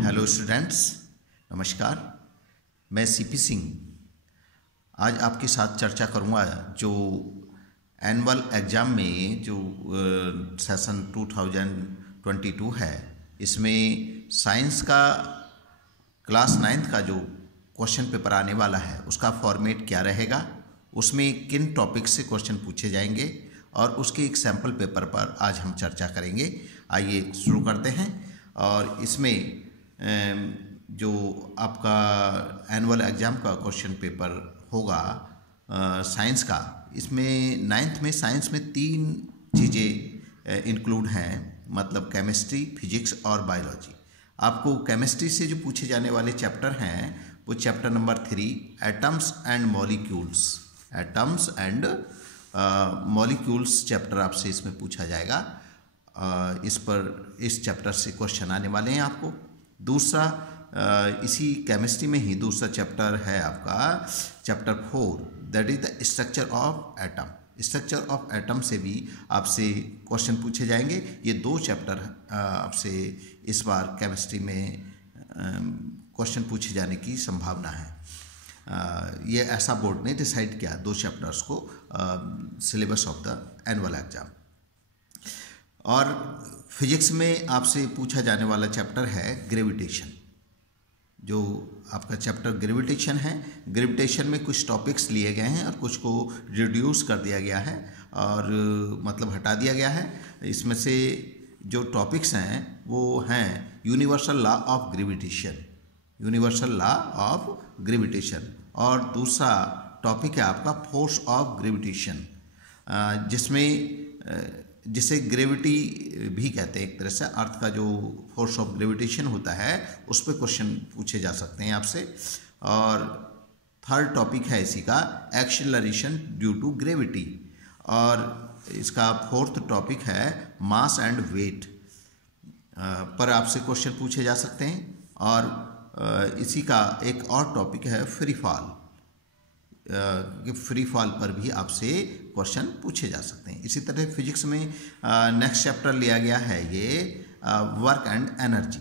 Hello students, नमस्कार। मैं CP Singh आज आपके साथ चर्चा करूंगा जो एनुअल एग्ज़ाम में जो सेशन 2022 है, इसमें साइंस का क्लास 9th का जो क्वेश्चन पेपर आने वाला है उसका फॉर्मेट क्या रहेगा, उसमें किन टॉपिक से क्वेश्चन पूछे जाएंगे और उसके एक सैम्पल पेपर पर आज हम चर्चा करेंगे। आइए शुरू करते हैं। और इसमें जो आपका एनुअल एग्ज़ाम का क्वेश्चन पेपर होगा साइंस का, इसमें 9th में साइंस में 3 चीज़ें इंक्लूड हैं, मतलब केमिस्ट्री, फिजिक्स और बायोलॉजी। आपको केमिस्ट्री से जो पूछे जाने वाले चैप्टर हैं वो chapter number 3 atoms and molecules, atoms and molecules chapter आपसे इसमें पूछा जाएगा। इस चैप्टर से क्वेश्चन आने वाले हैं आपको। दूसरा इसी केमिस्ट्री में ही दूसरा चैप्टर है आपका chapter 4, that is the structure of atom. Structure of atom से भी आपसे क्वेश्चन पूछे जाएंगे। ये 2 चैप्टर आपसे इस बार केमिस्ट्री में क्वेश्चन पूछे जाने की संभावना है। ये ऐसा बोर्ड ने डिसाइड किया 2 चैप्टर्स को syllabus of the annual exam. और फिजिक्स में आपसे पूछा जाने वाला चैप्टर है ग्रेविटेशन। जो आपका चैप्टर ग्रेविटेशन है, ग्रेविटेशन में कुछ टॉपिक्स लिए गए हैं और कुछ को रिड्यूस कर दिया गया है और मतलब हटा दिया गया है। इसमें से जो टॉपिक्स हैं वो हैं universal law of gravitation, universal law of gravitation, और दूसरा टॉपिक है आपका फोर्स ऑफ ग्रेविटेशन, जिसे ग्रेविटी भी कहते हैं। एक तरह से अर्थ का जो फोर्स ऑफ ग्रेविटेशन होता है उस पर क्वेश्चन पूछे जा सकते हैं आपसे। और थर्ड टॉपिक है इसी का एक्सेलरेशन ड्यू टू ग्रेविटी, और इसका फोर्थ टॉपिक है मास एंड वेट पर आपसे क्वेश्चन पूछे जा सकते हैं। और इसी का एक और टॉपिक है फ्री फॉल, कि फ्री फॉल पर भी आपसे क्वेश्चन पूछे जा सकते हैं। इसी तरह फिजिक्स में नेक्स्ट चैप्टर लिया गया है ये वर्क एंड एनर्जी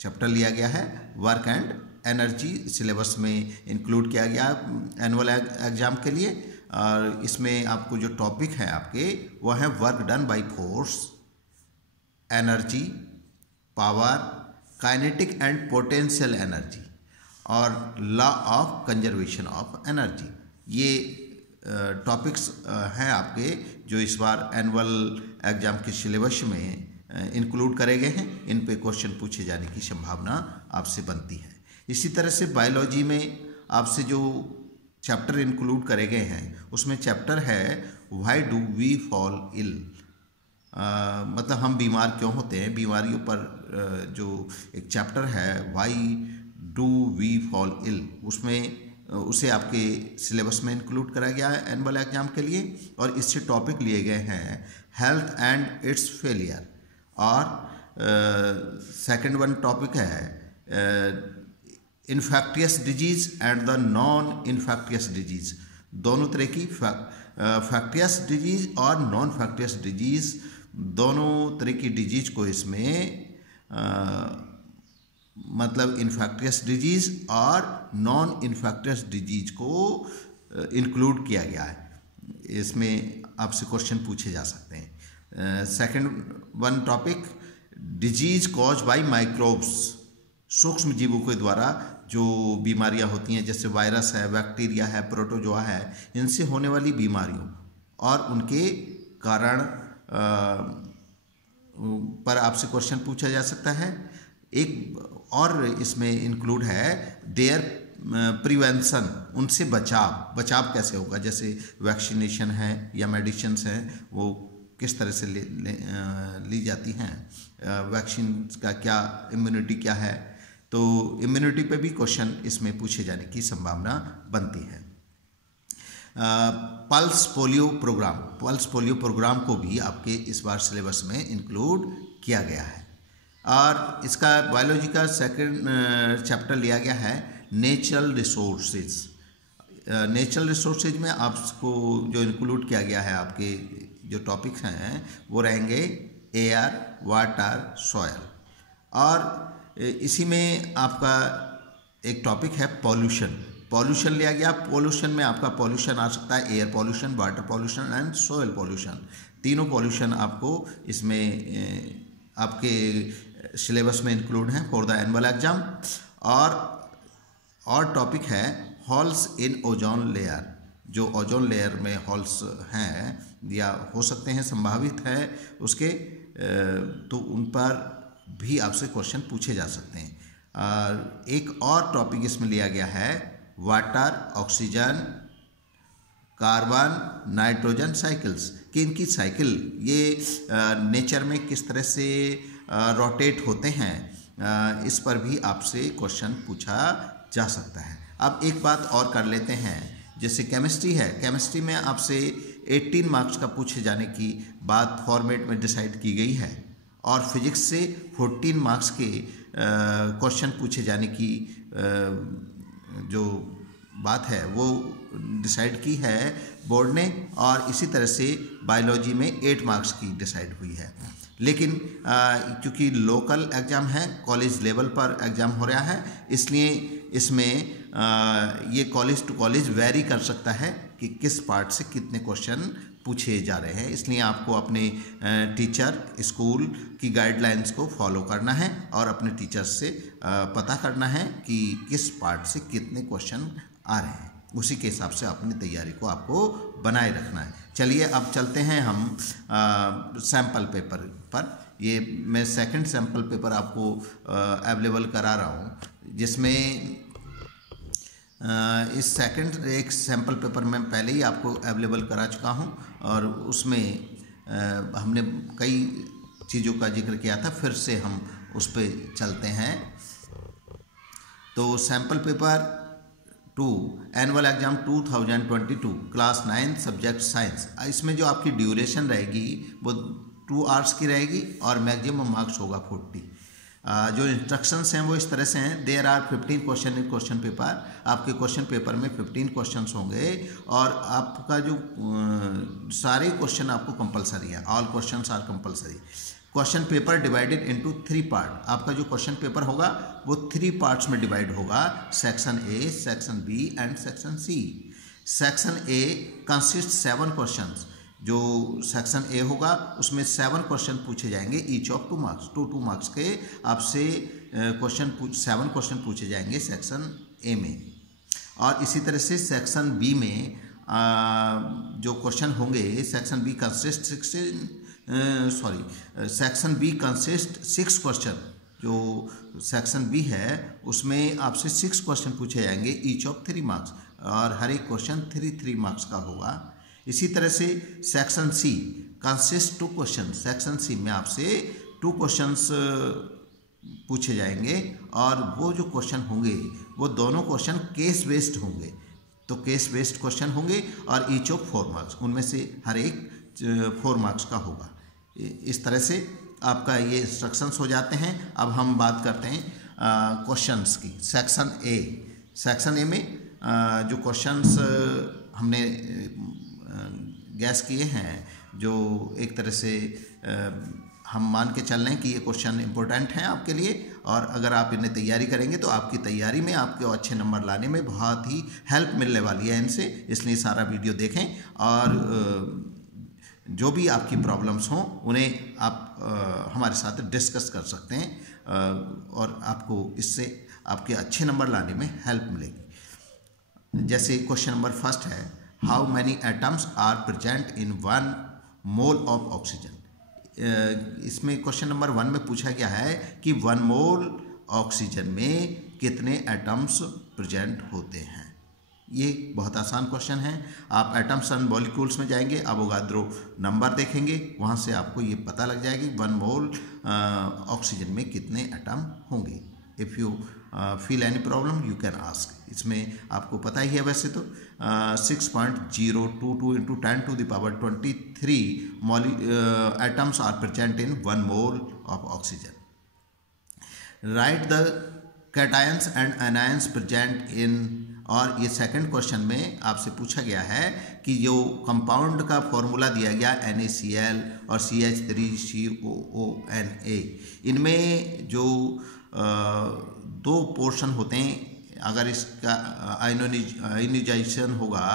चैप्टर लिया गया है। वर्क एंड एनर्जी सिलेबस में इंक्लूड किया गया एनुअल एग्ज़ाम के लिए। और इसमें आपको जो टॉपिक है आपके वो है work done by force, energy, power, kinetic and potential energy और law of conservation of energy. ये टॉपिक्स हैं आपके जो इस बार एनुअल एग्ज़ाम के सिलेबस में इंक्लूड करे गए हैं। इन पे क्वेश्चन पूछे जाने की संभावना आपसे बनती है। इसी तरह से बायोलॉजी में आपसे जो चैप्टर इंक्लूड करे गए हैं उसमें चैप्टर है why do we fall ill, मतलब हम बीमार क्यों होते हैं। बीमारियों पर जो एक चैप्टर है why do we fall ill, उसमें उसे आपके सिलेबस में इंक्लूड करा गया है एनुअल एग्ज़ाम के लिए। और इससे टॉपिक लिए गए हैं हेल्थ एंड इट्स फेलियर, और सेकंड वन टॉपिक है infectious disease and the non infectious disease. दोनों तरह की फैक्टियस डिजीज़ और नॉन फैक्टियस डिजीज़, दोनों तरह की डिजीज़ को इसमें मतलब इन्फेक्टियस डिजीज़ और नॉन इन्फेक्टियस डिजीज़ को इंक्लूड किया गया है। इसमें आपसे क्वेश्चन पूछे जा सकते हैं। Second one topic disease cause by microbes, सूक्ष्म जीवों के द्वारा जो बीमारियां होती हैं जैसे वायरस है, बैक्टीरिया है, प्रोटोजोआ है, इनसे होने वाली बीमारियों और उनके कारण पर आपसे क्वेश्चन पूछा जा सकता है। एक और इसमें इंक्लूड है देयर प्रिवेंशन, उनसे बचाव कैसे होगा, जैसे वैक्सीनेशन है या मेडिसिन्स हैं वो किस तरह से ली जाती हैं, वैक्सीन का क्या इम्यूनिटी क्या है, तो इम्यूनिटी पे भी क्वेश्चन इसमें पूछे जाने की संभावना बनती है। पल्स पोलियो प्रोग्राम को भी आपके इस बार सिलेबस में इंक्लूड किया गया है। और इसका बायोलॉजी का सेकंड चैप्टर लिया गया है नेचुरल रिसोर्सेज। नेचुरल रिसोर्सेज में आपको जो इंक्लूड किया गया है आपके जो टॉपिक्स हैं वो रहेंगे एयर, वाटर, सॉयल। और इसी में आपका एक टॉपिक है पॉल्यूशन। पॉल्यूशन लिया गया। पॉल्यूशन में आपका पॉल्यूशन आ सकता है air pollution, water pollution and soil pollution. तीनों पॉल्यूशन आपको इसमें आपके सिलेबस में इंक्लूड हैं फॉर द एनुअल एग्जाम। और टॉपिक है होल्स इन ओजोन लेयर। जो ओजोन लेयर में होल्स हैं या हो सकते हैं, संभावित है उसके, तो उन पर भी आपसे क्वेश्चन पूछे जा सकते हैं। एक और टॉपिक इसमें लिया गया है water, oxygen, carbon, nitrogen cycles, कि इनकी साइकिल ये नेचर में किस तरह से रोटेट होते हैं, इस पर भी आपसे क्वेश्चन पूछा जा सकता है। अब एक बात और कर लेते हैं, जैसे केमिस्ट्री है। केमिस्ट्री में आपसे 18 मार्क्स का पूछे जाने की बात फॉर्मेट में डिसाइड की गई है, और फिजिक्स से 14 मार्क्स के क्वेश्चन पूछे जाने की जो बात है वो डिसाइड की है बोर्ड ने, और इसी तरह से बायोलॉजी में 8 मार्क्स की डिसाइड हुई है। लेकिन क्योंकि लोकल एग्ज़ाम है, कॉलेज लेवल पर एग्ज़ाम हो रहा है, इसलिए इसमें ये कॉलेज टू कॉलेज वेरी कर सकता है कि किस पार्ट से कितने क्वेश्चन पूछे जा रहे हैं। इसलिए आपको अपने टीचर, स्कूल की गाइडलाइंस को फॉलो करना है और अपने टीचर्स से पता करना है कि किस पार्ट से कितने क्वेश्चन आ रहे हैं। उसी के हिसाब से अपनी तैयारी को आपको बनाए रखना है। चलिए अब चलते हैं हम सैम्पल पेपर पर। ये मैं सेकंड सैम्पल पेपर आपको अवेलेबल करा रहा हूँ, जिसमें इस सेकंड एक सैम्पल पेपर मैं पहले ही आपको अवेलेबल करा चुका हूं, और उसमें हमने कई चीज़ों का जिक्र किया था। फिर से हम उस पर चलते हैं। तो sample paper 2 annual exam 2022 class 9 subject science. इसमें जो आपकी ड्यूरेशन रहेगी वो 2 आवर्स की रहेगी और मैक्सिमम मार्क्स होगा 40। जो इंस्ट्रक्शंस हैं वो इस तरह से हैं। There are 15 question in question paper. आपके क्वेश्चन पेपर में 15 क्वेश्चंस होंगे, और आपका जो सारे क्वेश्चन आपको कंपलसरी है। All questions are compulsory. Question paper divided into 3 part. आपका जो क्वेश्चन पेपर होगा वो 3 पार्ट्स में डिवाइड होगा, section A, section B and section C. Section A consist 7 questions. जो सेक्शन ए होगा उसमें 7 क्वेश्चन पूछे जाएंगे, ईच ऑफ 2 मार्क्स। 2 मार्क्स के आपसे 7 क्वेश्चन पूछे जाएंगे सेक्शन ए में। और इसी तरह से सेक्शन बी में जो क्वेश्चन होंगे, section B consist section B consist 6 question. जो सेक्शन बी है उसमें आपसे 6 क्वेश्चन पूछे जाएंगे, ईच ऑफ 3 मार्क्स, और हर एक क्वेश्चन 3 मार्क्स का होगा। इसी तरह से section C consist 2 question. Section C में आपसे 2 क्वेश्चंस पूछे जाएंगे, और वो जो क्वेश्चन होंगे वो दोनों क्वेश्चन केस बेस्ड होंगे। तो केस बेस्ड क्वेश्चन होंगे और ईच ऑफ 4 मार्क्स, उनमें से हर एक 4 मार्क्स का होगा। इस तरह से आपका ये इंस्ट्रक्शंस हो जाते हैं। अब हम बात करते हैं क्वेश्चंस की। सेक्शन ए में जो क्वेश्चंस हमने गैस किए हैं, जो एक तरह से हम मान के चल रहे हैं कि ये क्वेश्चन इंपॉर्टेंट हैं आपके लिए, और अगर आप इन्हें तैयारी करेंगे तो आपकी तैयारी में आपके अच्छे नंबर लाने में बहुत ही हेल्प मिलने वाली है इनसे। इसलिए सारा वीडियो देखें, और जो भी आपकी प्रॉब्लम्स हों उन्हें आप हमारे साथ डिस्कस कर सकते हैं, और आपको इससे आपके अच्छे नंबर लाने में हेल्प मिलेगी। जैसे क्वेश्चन नंबर फर्स्ट है, how many atoms are present in 1 mole of oxygen. इसमें क्वेश्चन नंबर 1 में पूछा गया है कि 1 मोल ऑक्सीजन में कितने एटम्स प्रेजेंट होते हैं। ये बहुत आसान क्वेश्चन है। आप एटम्स एंड मॉलिक्यूल्स में जाएंगे, अवोगाद्रो नंबर देखेंगे, वहाँ से आपको ये पता लग जाएगी 1 मोल ऑक्सीजन में कितने एटम होंगे। If you feel any problem you can ask. इसमें आपको पता ही है वैसे तो 6.022 × 10⁻23 atoms are present in 1 mole of oxygen. Right the cations and anions present in और ये सेकंड क्वेश्चन में आपसे पूछा गया है कि जो कंपाउंड का फॉर्मूला दिया गया NaCl और CH3COONA, इनमें जो दो पोर्शन होते हैं, अगर इसका आयनाइजेशन होगा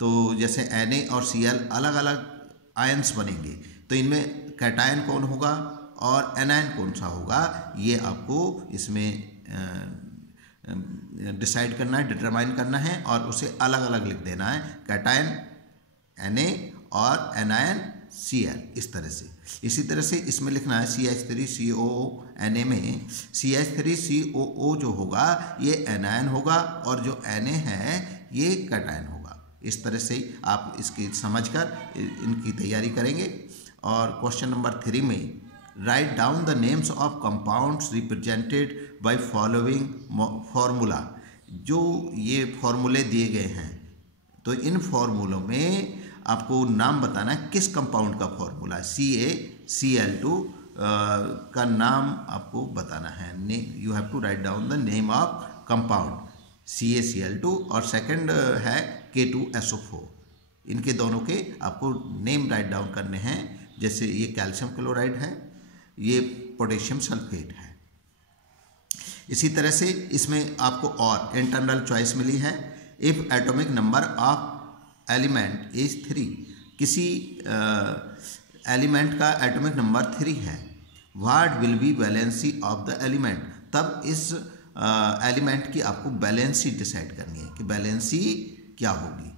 तो जैसे Na और Cl अलग अलग आयंस बनेंगे, तो इनमें कैटायन कौन होगा और एनायन कौन सा होगा, ये आपको इसमें डिसाइड करना है, डिटरमाइन करना है और उसे अलग अलग लिख देना है। कैटायन Na और एनायन Cl, इस तरह से। इसी तरह से इसमें लिखना है CH3COONA में CH3COO जो होगा ये एनायन होगा और जो Na है ये कैटायन होगा। इस तरह से आप इसकी समझकर इनकी तैयारी करेंगे। और क्वेश्चन नंबर 3 में right down the names of compounds represented by following formula. जो ये फार्मूले दिए गए हैं तो इन फार्मूलों में आपको नाम बताना है किस कंपाउंड का फॉर्मूला है। CaCl2 का नाम आपको बताना है। You have to write down the name of compound CaCl2 और सेकंड है K2SO4। इनके दोनों के आपको नेम राइट डाउन करने हैं। जैसे ये कैल्शियम क्लोराइड है, ये पोटेशियम सल्फेट है। इसी तरह से इसमें आपको और इंटरनल चॉइस मिली है। If atomic number of element is 3, किसी एलिमेंट का एटॉमिक नंबर 3 है, what will be valency of the element, तब इस एलिमेंट की आपको वैलेंसी डिसाइड करनी है कि वैलेंसी क्या होगी।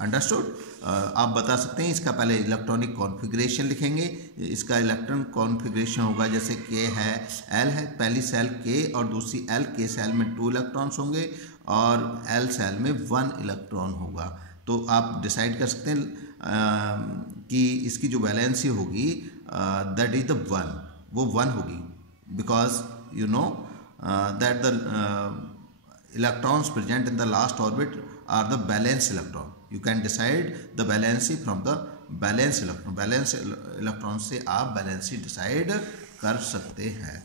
अंडरस्टूड। आप बता सकते हैं। इसका पहले इलेक्ट्रॉनिक कॉन्फ़िगरेशन लिखेंगे। इसका इलेक्ट्रॉन कॉन्फ़िगरेशन होगा जैसे K है, L है, पहली सेल K और दूसरी L। K सेल में 2 इलेक्ट्रॉन्स होंगे और L सेल में 1 इलेक्ट्रॉन होगा। तो आप डिसाइड कर सकते हैं कि इसकी जो वैलेंसी होगी दैट इज द 1, वो 1 होगी, because you know that the electrons present in the last orbit are the valence electron. You can decide the valency from the valence electron. valence electron से आप valency decide कर सकते हैं।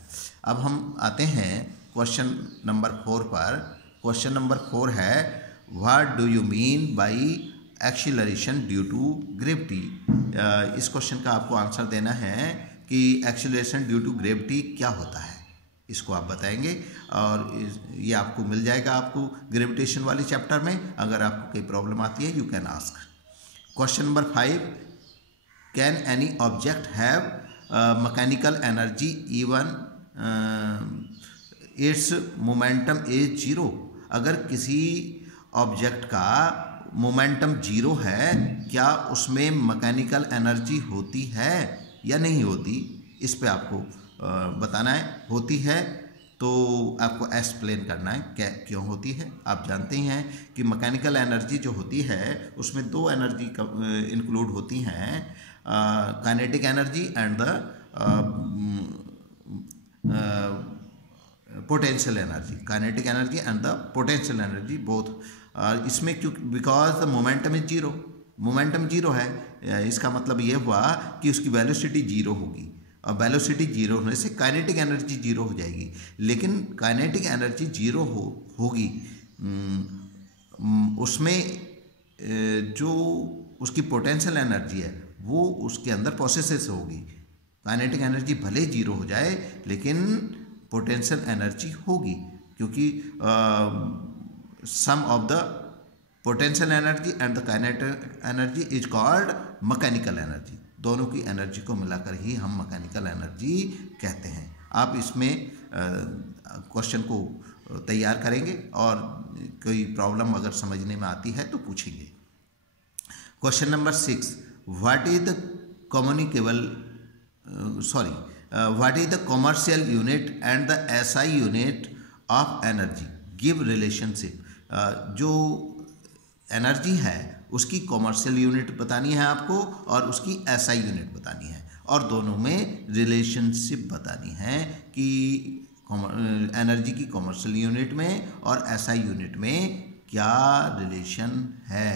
अब हम आते हैं क्वेश्चन नंबर 4 पर। क्वेश्चन नंबर 4 है what do you mean by acceleration due to gravity. इस क्वेश्चन का आपको आंसर देना है कि एक्सीलरेशन ड्यू टू ग्रेविटी क्या होता है, इसको आप बताएंगे और ये आपको मिल जाएगा आपको ग्रेविटेशन वाली चैप्टर में। अगर आपको कोई प्रॉब्लम आती है you can ask. Question number 5, can any object have mechanical energy even it's momentum is 0। अगर किसी ऑब्जेक्ट का मोमेंटम 0 है, क्या उसमें मैकेनिकल एनर्जी होती है या नहीं होती, इस पे आपको बताना है। होती है तो आपको एक्सप्लेन करना है क्या क्यों होती है। आप जानते हैं कि मैकेनिकल एनर्जी जो होती है उसमें 2 एनर्जी इंक्लूड होती हैं, kinetic energy and the potential energy. Kinetic energy and the potential energy both. इसमें क्यों, because the momentum is 0। Momentum 0 है, इसका मतलब ये हुआ कि उसकी वेलोसिटी 0 होगी और वेलोसिटी 0 होने से काइनेटिक एनर्जी 0 हो जाएगी। लेकिन काइनेटिक एनर्जी 0 होगी उसमें जो उसकी पोटेंशियल एनर्जी है वो उसके अंदर प्रोसेसेस होगी। काइनेटिक एनर्जी भले 0 हो जाए लेकिन पोटेंशियल एनर्जी होगी, क्योंकि sum of the potential energy and the kinetic energy is called mechanical energy. दोनों की एनर्जी को मिलाकर ही हम मैकेनिकल एनर्जी कहते हैं। आप इसमें क्वेश्चन को तैयार करेंगे और कोई प्रॉब्लम अगर समझने में आती है तो पूछेंगे। Question number 6, what is the commercial unit and the SI unit of energy, give relationship. जो एनर्जी है उसकी कॉमर्शियल यूनिट बतानी है आपको और उसकी SI यूनिट बतानी है और दोनों में रिलेशनशिप बतानी है कि एनर्जी की कॉमर्शियल यूनिट में और SI यूनिट में क्या रिलेशन है,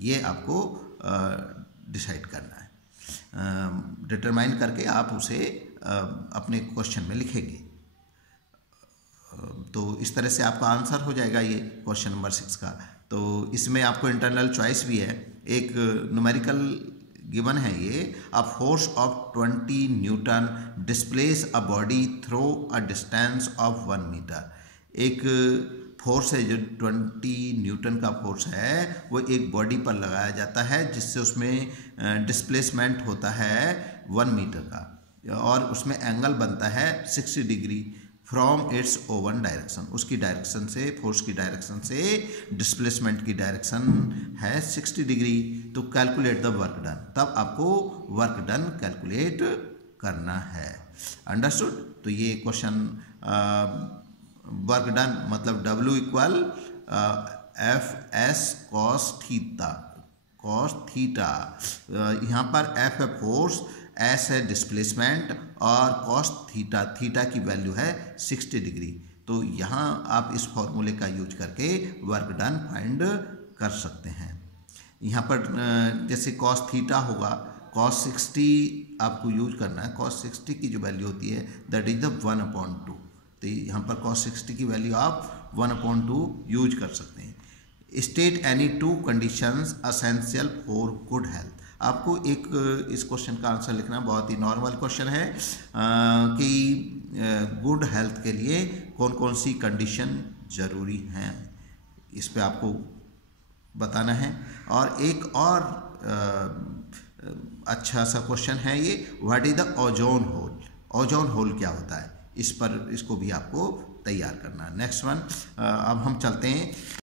ये आपको डिसाइड करना है। डिटरमाइन करके आप उसे अपने क्वेश्चन में लिखेंगे। तो इस तरह से आपका आंसर हो जाएगा ये क्वेश्चन नंबर 6 का। तो इसमें आपको इंटरनल चॉइस भी है, एक न्यूमेरिकल गिवन है ये, a force of 20 newton displace a body through a distance of 1 metre. एक फोर्स है जो 20 न्यूटन का फोर्स है, वो एक बॉडी पर लगाया जाता है जिससे उसमें डिस्प्लेसमेंट होता है 1 मीटर का, और उसमें एंगल बनता है 60 degree from its oven direction. उसकी डायरेक्शन से, फोर्स की डायरेक्शन से डिस्प्लेसमेंट की डायरेक्शन है 60 डिग्री। तो कैलकुलेट द वर्क डन, तब आपको वर्क डन कैलकुलेट करना है। अंडरस्टूड? तो ये क्वेश्चन वर्क डन मतलब W equal FS cos theta. यहाँ पर F है फोर्स, S है डिस्प्लेसमेंट और कॉस थीटा की वैल्यू है 60 डिग्री। तो यहाँ आप इस फॉर्मूले का यूज करके वर्क डन फाइंड कर सकते हैं। यहाँ पर जैसे कॉस थीटा होगा, कॉस 60 आपको यूज करना है। कॉस 60 की जो वैल्यू होती है दैट इज द 1/2। तो यहाँ पर cos 60 की वैल्यू आप 1/2 यूज कर सकते हैं। State any 2 conditions essential for good health. आपको एक इस क्वेश्चन का आंसर लिखना, बहुत ही नॉर्मल क्वेश्चन है कि गुड हेल्थ के लिए कौन कौन सी कंडीशन ज़रूरी हैं, इस पे आपको बताना है। और एक और अच्छा सा क्वेश्चन है ये, what is the ozone hole. Ozone hole क्या होता है, इस पर इसको भी आपको तैयार करना है। नेक्स्ट वन, अब हम चलते हैं